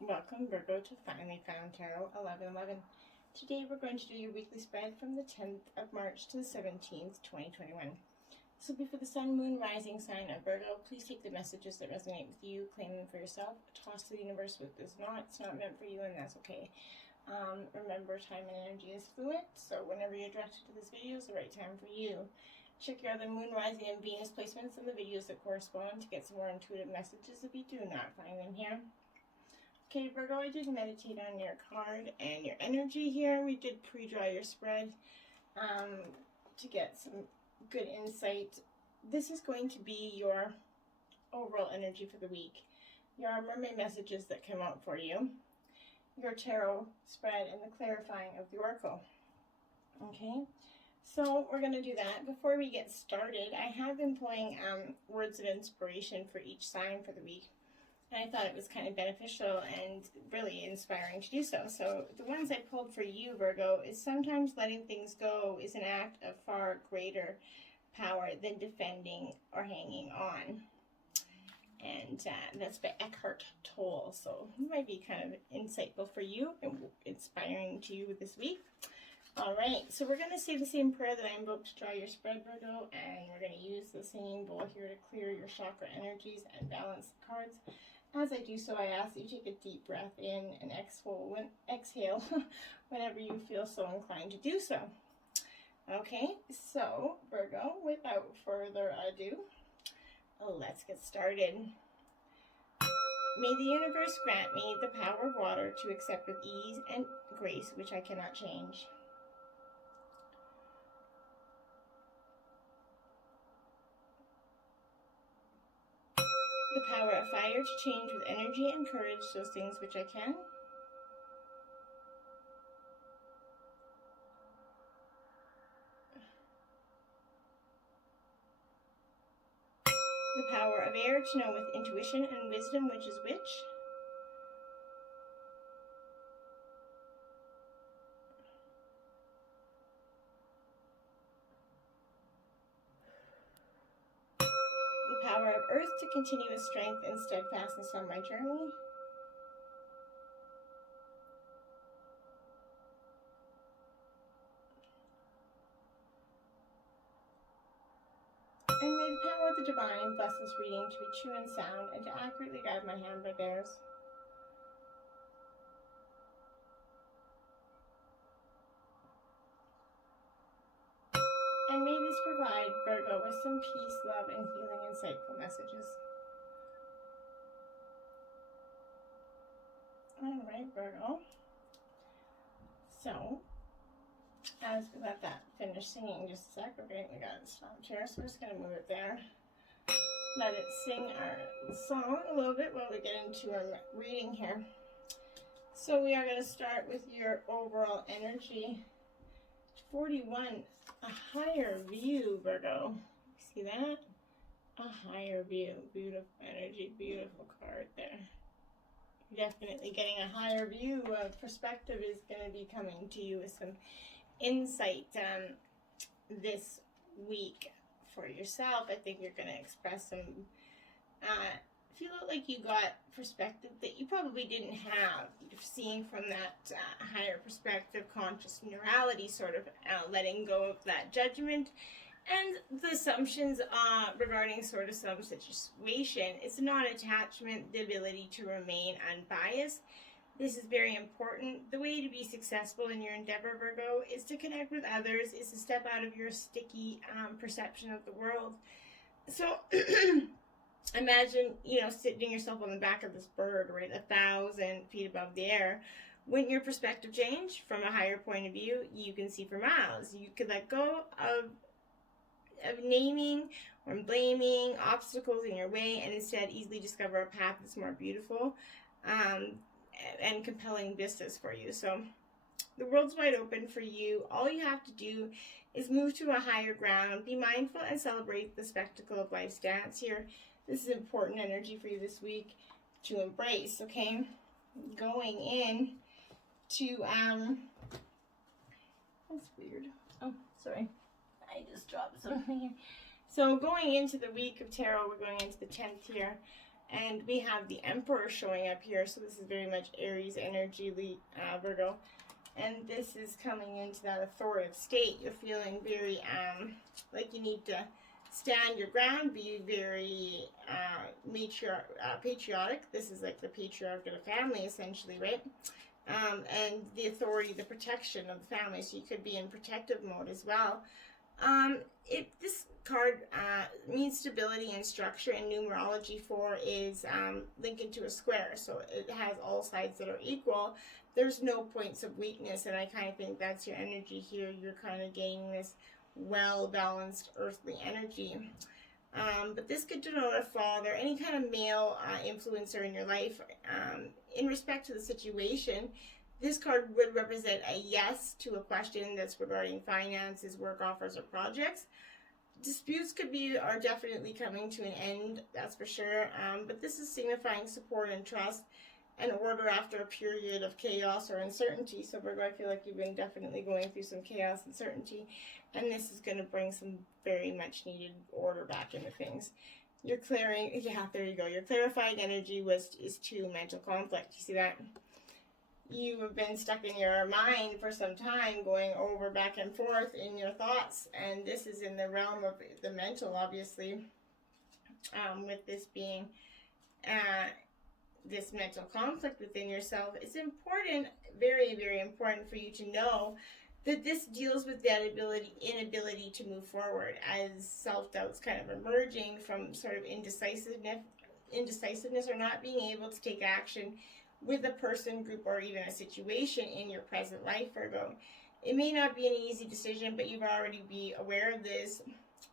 Welcome, Virgo, to Finally Found Tarot 1111. Today we're going to do your weekly spread from the 10th of March to the 17th, 2021. This will be for the Sun, Moon, Rising sign of Virgo. Please take the messages that resonate with you, claim them for yourself, toss to the universe what does not. It's not meant for you, and that's okay. Remember, time and energy is fluid, so whenever you're directed to this video is the right time for you. Check your other Moon, Rising, and Venus placements in the videos that correspond to get some more intuitive messages if you do not find them here. Okay, Virgo, I did meditate on your card and your energy here. We did pre-draw your spread to get some good insight. This is going to be your overall energy for the week. Your Mermaid Messages that come out for you, your tarot spread, and the clarifying of the oracle. Okay, so we're going to do that. Before we get started, I have been pulling words of inspiration for each sign for the week. And I thought it was kind of beneficial and really inspiring to do so. So the ones I pulled for you, Virgo, is sometimes letting things go is an act of far greater power than defending or hanging on. And that's by Eckhart Tolle. So it might be kind of insightful for you and inspiring to you this week. All right, so we're going to say the same prayer that I invoked to draw your spread, Virgo, and we're going to use the singing bowl here to clear your chakra energies and balance the cards. As I do so, I ask that you take a deep breath in and exhale whenever you feel so inclined to do so. Okay, so Virgo, without further ado, let's get started. May the universe grant me the power of water to accept with ease and grace which I cannot change. The power of fire to change with energy and courage those things which I can. The power of air to know with intuition and wisdom which is which. The power of earth to continue with strength and steadfastness on my journey. And may the power of the divine bless this reading to be true and sound and to accurately guide my hand by bears. And may this provide Virgo with some peace, love, and healing insightful messages. All right, Virgo. So, as we let that finish singing just a sec, we got it stopped here, so we're just going to move it there. Let it sing our song a little bit while we get into our reading here. So we are going to start with your overall energy. 41, a higher view, Virgo. See that? A higher view. Beautiful energy, beautiful card there. Definitely getting a higher view of perspective is going to be coming to you with some insight this week for yourself. I think you're going to express some feel like you got perspective that you probably didn't have. You're seeing from that higher perspective, conscious neurality, sort of letting go of that judgment and the assumptions regarding sort of some situation. It's non-attachment, the ability to remain unbiased. This is very important. The way to be successful in your endeavor, Virgo, is to connect with others, is to step out of your sticky perception of the world. So imagine, sitting yourself on the back of this bird, right, 1,000 feet above the air. When your perspective changed from a higher point of view, you can see for miles. You could let go of naming or blaming obstacles in your way and instead easily discover a path that's more beautiful and compelling vistas for you. So the world's wide open for you. All you have to do is move to a higher ground, be mindful, and celebrate the spectacle of life's dance here. This is important energy for you this week to embrace, okay? Going in to, that's weird. Oh, sorry. I just dropped something here. So going into the week of tarot, we're going into the 10th here. And we have the Emperor showing up here, so this is very much Aries energy, Virgo. And this is coming into that authoritative state. You're feeling very, like you need to stand your ground, be very patriotic. This is like the patriarch of the family, essentially, right? And the authority, the protection of the family. So you could be in protective mode as well. This card means stability and structure, and numerology 4 is linked to a square, so it has all sides that are equal. There's no points of weakness, and I kind of think that's your energy here. You're kind of getting this well-balanced earthly energy. But this could denote a father, any kind of male influencer in your life. In respect to the situation, this card would represent a yes to a question that's regarding finances, work offers, or projects. Disputes are definitely coming to an end, that's for sure. But this is signifying support and trust and order after a period of chaos or uncertainty. So Virgo, I feel like you've been definitely going through some chaos and uncertainty, and this is going to bring some very much needed order back into things. You're clearing, yeah, there you go. Your clarifying energy is 2, mental conflict. You see that? You have been stuck in your mind for some time, going over back and forth in your thoughts, and this is in the realm of the mental, obviously, with this being this mental conflict within yourself. It's important, very, very important for you to know that this deals with that inability to move forward, as self-doubt's kind of emerging from sort of indecisiveness or not being able to take action with a person, group, or even a situation in your present life, Virgo. It may not be an easy decision, but you've already be aware of this.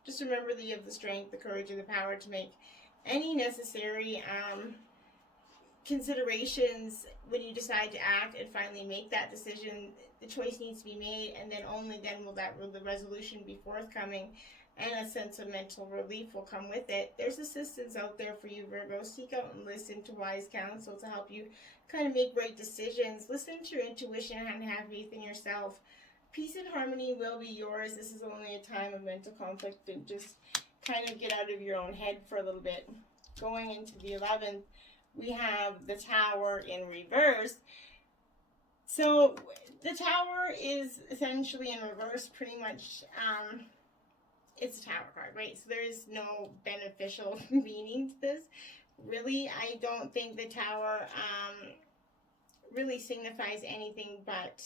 Just remember that you have the strength, the courage, and the power to make any necessary considerations when you decide to act and finally make that decision. The choice needs to be made, and then only then will the resolution be forthcoming, and a sense of mental relief will come with it. There's assistance out there for you, Virgo. Seek out and listen to wise counsel to help you kind of make right decisions. Listen to your intuition and have faith in yourself. Peace and harmony will be yours. This is only a time of mental conflict, and just kind of get out of your own head for a little bit. Going into the 11th, we have the Tower in reverse. So the Tower is essentially in reverse, pretty much. It's a Tower card, right? So there is no beneficial meaning to this. Really, I don't think the Tower really signifies anything but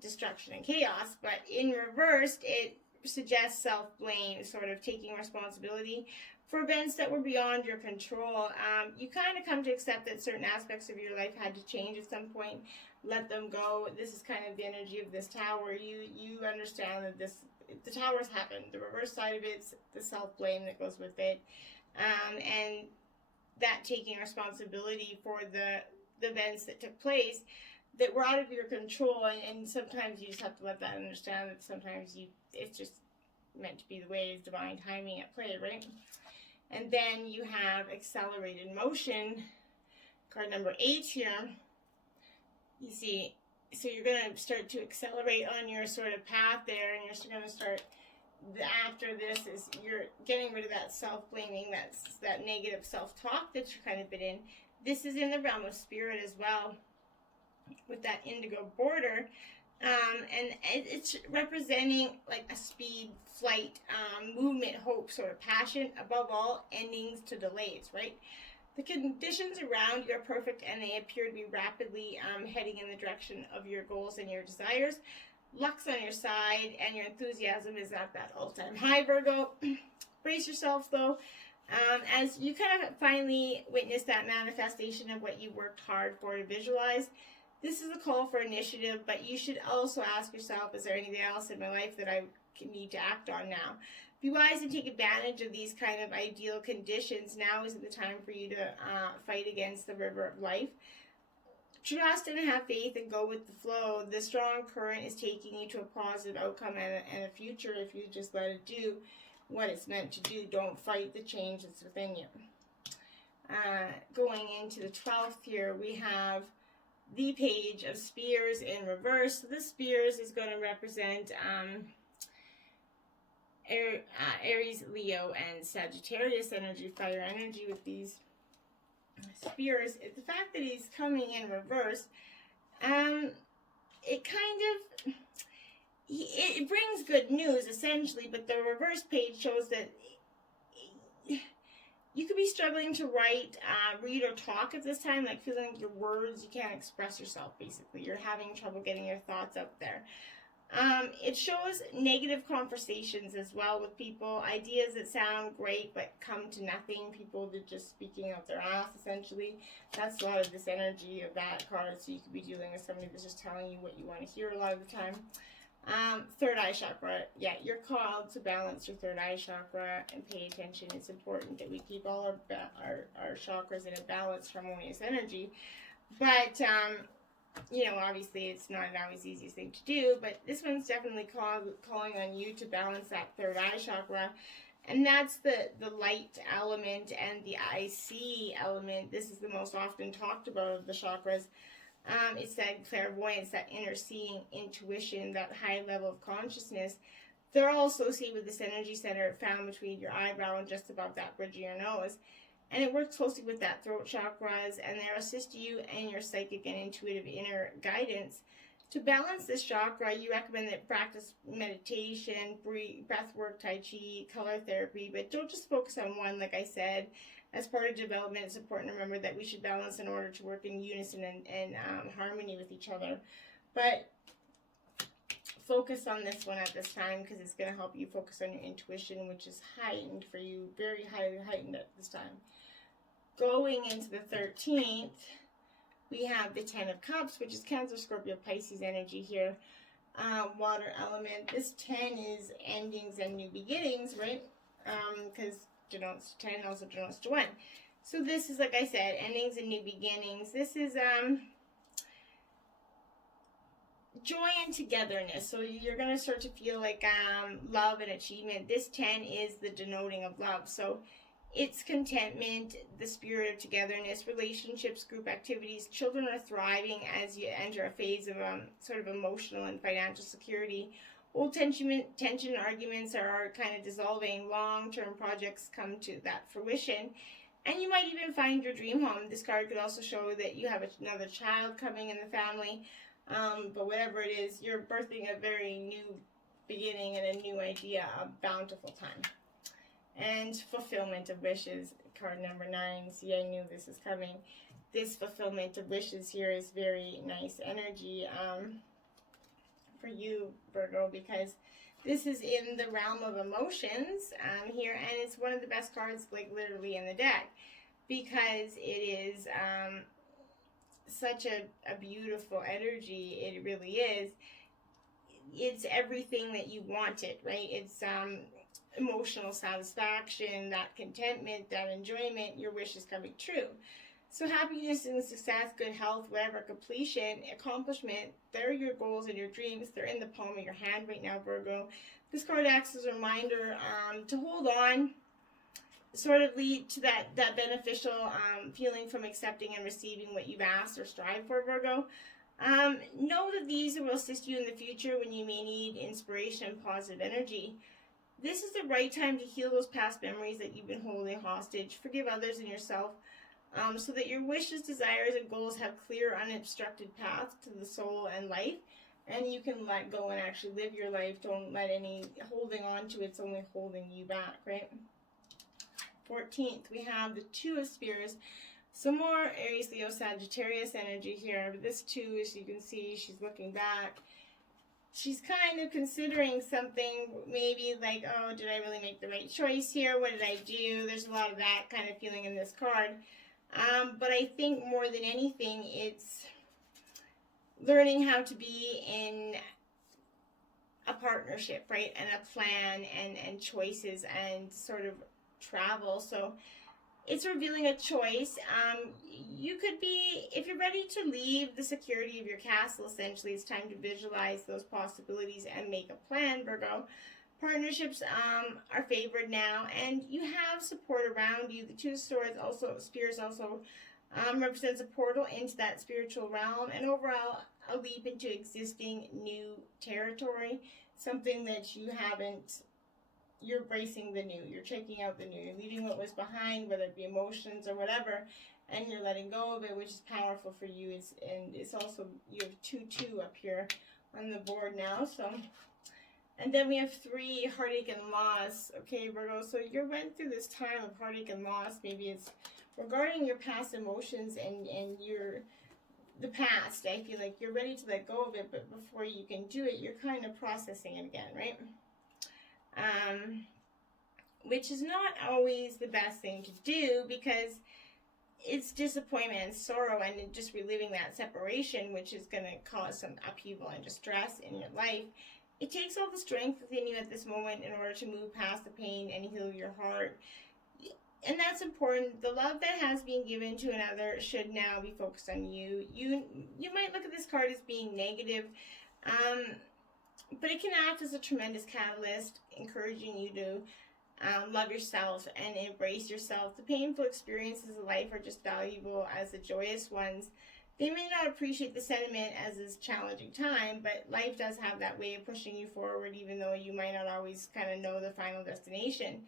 destruction and chaos. But in reverse, it suggests self-blame, sort of taking responsibility for events that were beyond your control. You kind of come to accept that certain aspects of your life had to change at some point. Let them go. This is kind of the energy of this Tower. You understand that the Tower's happened. The reverse side of it's the self-blame that goes with it. And that taking responsibility for the events that took place that were out of your control. And sometimes you just have to let that understand that sometimes it's just meant to be the way, it's divine timing at play, right? And then you have accelerated motion, card number 8 here. You see, so you're going to start to accelerate on your sort of path there, and you're going to start, after this is you're getting rid of that self-blaming, that negative self-talk that you're kind of been in. This is in the realm of spirit as well, with that indigo border. And it's representing like a speed, flight, movement, hope, sort of passion, above all, endings to delays, right? The conditions around you are perfect, and they appear to be rapidly heading in the direction of your goals and your desires. Luck's on your side, and your enthusiasm is at that all-time high, Virgo. Brace yourself, though, as you kind of finally witness that manifestation of what you worked hard for to visualize. This is a call for initiative, but you should also ask yourself, is there anything else in my life that I need to act on now? Be wise and take advantage of these kind of ideal conditions. Now isn't the time for you to fight against the river of life. Trust and have faith and go with the flow. The strong current is taking you to a positive outcome and a future if you just let it do what it's meant to do. Don't fight the change that's within you. Going into the 12th here, we have the Page of Spears in reverse. So the Spears is going to represent Aries, Leo, and Sagittarius energy, fire energy with these spheres. The fact that he's coming in reverse, it kind of, it brings good news essentially, but the reverse page shows that you could be struggling to write, read, or talk at this time, like feeling like your words, you can't express yourself, basically. You're having trouble getting your thoughts out there. It shows negative conversations as well with people, ideas that sound great but come to nothing, people that just speaking out their ass, essentially. That's a lot of this energy of that card, so you could be dealing with somebody that's just telling you what you want to hear a lot of the time. Third eye chakra. Yeah, you're called to balance your third eye chakra and pay attention. It's important that we keep all our chakras in a balanced, harmonious energy. But, you know, obviously it's not always the easiest thing to do, but this one's definitely calling on you to balance that third eye chakra. And that's the light element and the I see element. This is the most often talked about of the chakras. It's that clairvoyance, that inner seeing, intuition, that high level of consciousness. They're all associated with this energy center found between your eyebrow and just above that bridge of your nose. And it works closely with that throat chakras, and they assist you and your psychic and intuitive inner guidance. To balance this chakra, you recommend that practice meditation, breath work, Tai Chi, color therapy, but don't just focus on one, like I said. As part of development, it's important to remember that we should balance in order to work in unison and harmony with each other. But focus on this one at this time because it's going to help you focus on your intuition, which is heightened for you, very highly heightened at this time. Going into the 13th, we have the 10 of Cups, which is Cancer, Scorpio, Pisces energy here. Water element. This 10 is endings and new beginnings, right? Because denotes 10 also denotes to 1. So this is, like I said, endings and new beginnings. This is joy and togetherness. So you're going to start to feel like love and achievement. This 10 is the denoting of love. So it's contentment, the spirit of togetherness, relationships, group activities. Children are thriving as you enter a phase of sort of emotional and financial security. Old tension arguments are kind of dissolving. Long-term projects come to that fruition. And you might even find your dream home. This card could also show that you have another child coming in the family. But whatever it is, you're birthing a very new beginning and a new idea, a bountiful time. And fulfillment of wishes, card number 9. See, I knew this is coming. This fulfillment of wishes here is very nice energy for you, Virgo, because this is in the realm of emotions here, and it's one of the best cards, like literally in the deck, because it is such a beautiful energy. It really is. It's everything that you wanted, right? It's emotional satisfaction, that contentment, that enjoyment, your wish is coming true. So happiness and success, good health, whatever, completion, accomplishment, they're your goals and your dreams. They're in the palm of your hand right now, Virgo. This card acts as a reminder to hold on, sort of lead to that beneficial feeling from accepting and receiving what you've asked or strive for, Virgo. Know that these will assist you in the future when you may need inspiration and positive energy. This is the right time to heal those past memories that you've been holding hostage. Forgive others and yourself so that your wishes, desires, and goals have clear, unobstructed paths to the soul and life. And you can let go and actually live your life. Don't let any holding on to it's only holding you back, right? 14th, we have the 2 of Spears. Some more Aries, Leo, Sagittarius energy here. But this 2, as you can see, she's looking back. She's kind of considering something, maybe like, oh, did I really make the right choice here? What did I do? There's a lot of that kind of feeling in this card. But I think more than anything, it's learning how to be in a partnership, right? And a plan and choices and sort of travel. So it's revealing a choice. You could be, if you're ready to leave the security of your castle, essentially, it's time to visualize those possibilities and make a plan, Virgo. Partnerships are favored now, and you have support around you. The 2 of Spears also represents a portal into that spiritual realm, and overall, a leap into existing new territory, something that you haven't you're embracing the new. You're checking out the new. You're leaving what was behind, whether it be emotions or whatever, and you're letting go of it, which is powerful for you. And it's also, you have 2-2 up here on the board now. So, and then we have 3, heartache and loss. Okay, Virgo, so you went through this time of heartache and loss. Maybe it's regarding your past emotions and the past. I feel like you're ready to let go of it, but before you can do it, you're kind of processing it again, right? Which is not always the best thing to do, because it's disappointment and sorrow and just reliving that separation, which is going to cause some upheaval and distress in your life. It takes all the strength within you at this moment in order to move past the pain and heal your heart. And that's important. The love that has been given to another should now be focused on you. You might look at this card as being negative, but it can act as a tremendous catalyst, encouraging you to love yourself and embrace yourself. The painful experiences of life are just valuable as the joyous ones. They may not appreciate the sentiment as this challenging time, but life does have that way of pushing you forward, even though you might not always kind of know the final destination.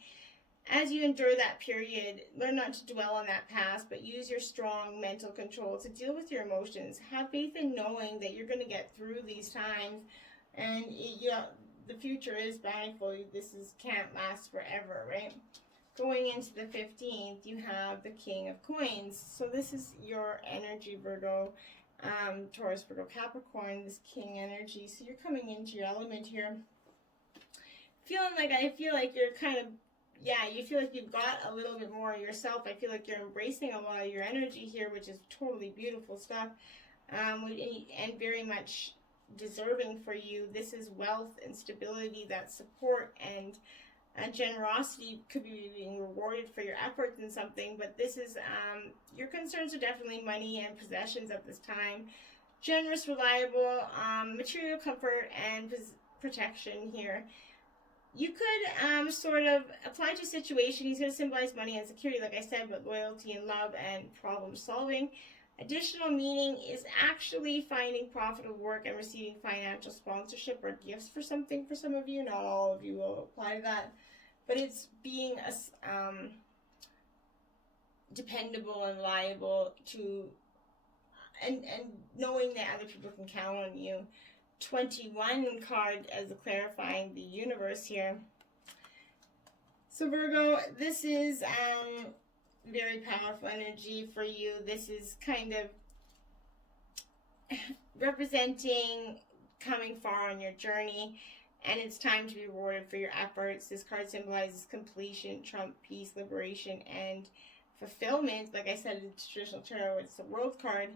As you endure that period, learn not to dwell on that past, but use your strong mental control to deal with your emotions. Have faith in knowing that you're going to get through these times, and the future is bountiful. Can't last forever, right? Going into the 15th, you have the King of Coins. So this is your energy, Virgo, Taurus, Virgo, Capricorn, this King energy. So you're coming into your element here. I feel like you're kind of, you feel like you've got a little bit more of yourself. I feel like you're embracing a lot of your energy here, which is totally beautiful stuff, and very much deserving for you. This is wealth and stability, that support and generosity could be being rewarded for your efforts in something, but this is, your concerns are definitely money and possessions at this time. Generous, reliable, material comfort and protection here. You could sort of apply to a situation. He's going to symbolize money and security, like I said, but loyalty and love and problem solving. Additional meaning is actually finding profitable work and receiving financial sponsorship or gifts for something for some of you. Not all of you will apply to that, but it's being dependable and liable to, and knowing that other people can count on you. 21 card as a clarifying the universe here. So Virgo, this is very powerful energy for you. This is kind of representing coming far on your journey, and it's time to be rewarded for your efforts. This card symbolizes completion, trump, peace, liberation, and fulfillment. Like I said, in traditional tarot, it's the World card.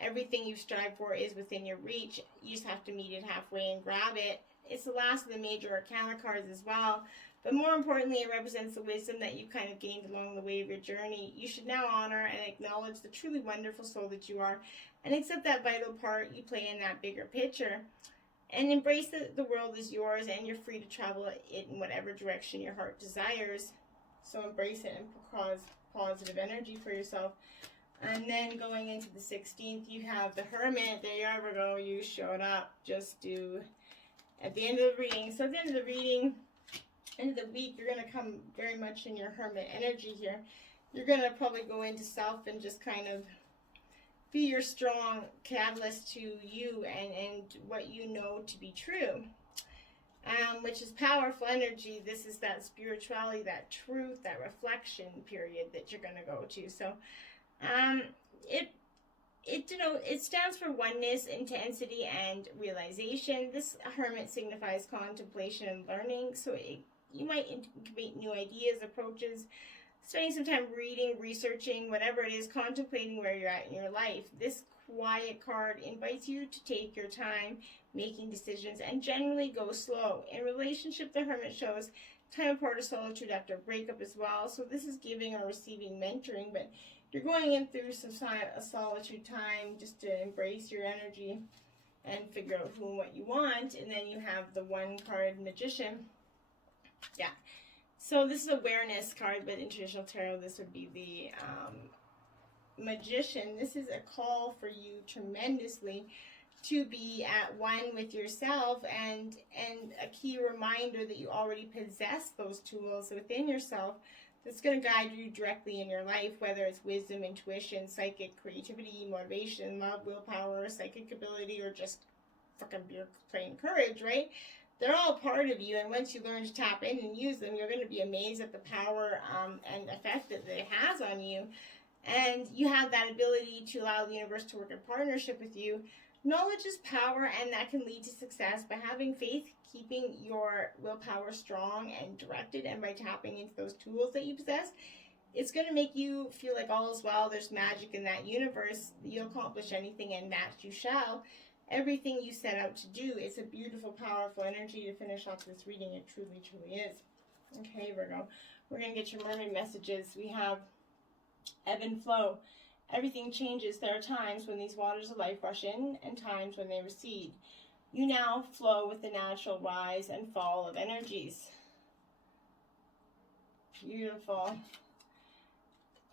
Everything you strive for is within your reach. You just have to meet it halfway and grab it. It's the last of the major arcana cards as well. But more importantly, it represents the wisdom that you've kind of gained along the way of your journey. You should now honor and acknowledge the truly wonderful soul that you are, and accept that vital part you play in that bigger picture. And embrace that the world is yours, and you're free to travel it in whatever direction your heart desires. So embrace it and cause positive energy for yourself. And then going into the 16th, you have the Hermit. There you are, Virgo. You showed up just to at the end of the reading. So at the end of the reading, end of the week, you're going to come very much in your Hermit energy here. You're going to probably go into self and just kind of be your strong catalyst to you and what you know to be true, which is powerful energy. This is that spirituality, that truth, that reflection period that you're going to go to. So it stands for oneness, intensity, and realization. This Hermit signifies contemplation and learning. So you might incubate new ideas, approaches, spending some time reading, researching, whatever it is, contemplating where you're at in your life. This quiet card invites you to take your time making decisions and generally go slow. In relationship, the Hermit shows time apart of solitude after a breakup as well. So this is giving or receiving mentoring, but you're going in through some a solitude time just to embrace your energy and figure out who and what you want. And then you have the 1 card, Magician. Yeah. So this is awareness card, but in traditional tarot, this would be the Magician. This is a call for you tremendously to be at one with yourself, and a key reminder that you already possess those tools within yourself that's going to guide you directly in your life, whether it's wisdom, intuition, psychic, creativity, motivation, love, willpower, psychic ability, or just fucking pure plain courage, right? They're all part of you, and once you learn to tap in and use them, you're going to be amazed at the power and effect that it has on you. And you have that ability to allow the universe to work in partnership with you. Knowledge is power, and that can lead to success by having faith, keeping your willpower strong and directed, and by tapping into those tools that you possess. It's going to make you feel like all is well. There's magic in that universe. You'll accomplish anything, and that you shall. Everything you set out to do. It's a beautiful, powerful energy to finish off this reading. It truly, truly is. Okay, Virgo. We're going to get your mermaid messages. We have ebb and flow. Everything changes. There are times when these waters of life rush in and times when they recede. You now flow with the natural rise and fall of energies. Beautiful.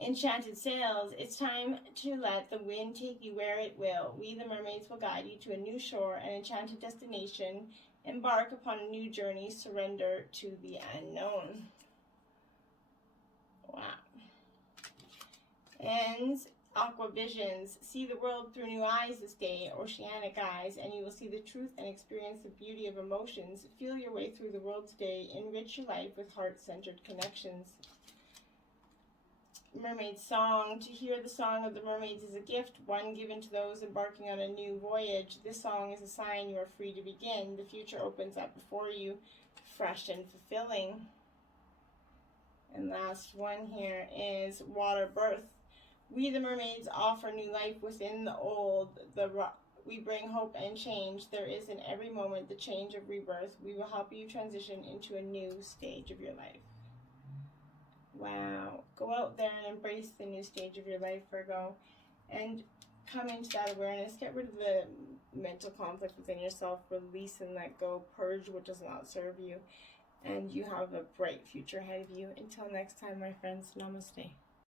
Enchanted sails. It's time to let the wind take you where it will. We, the mermaids, will guide you to a new shore, an enchanted destination. Embark upon a new journey. Surrender to the unknown. Wow. And Aqua Visions. See the world through new eyes this day, oceanic eyes, and you will see the truth and experience the beauty of emotions. Feel your way through the world today. Enrich your life with heart-centered connections. Mermaid Song. To hear the song of the mermaids is a gift, one given to those embarking on a new voyage. This song is a sign you are free to begin. The future opens up before you, fresh and fulfilling. And last one here is Water Birth. We, the mermaids, offer new life within the old. We bring hope and change. There is in every moment the change of rebirth. We will help you transition into a new stage of your life. Wow. Go out there and embrace the new stage of your life, Virgo. And come into that awareness. Get rid of the mental conflict within yourself. Release and let go. Purge what does not serve you. And you have a bright future ahead of you. Until next time, my friends. Namaste.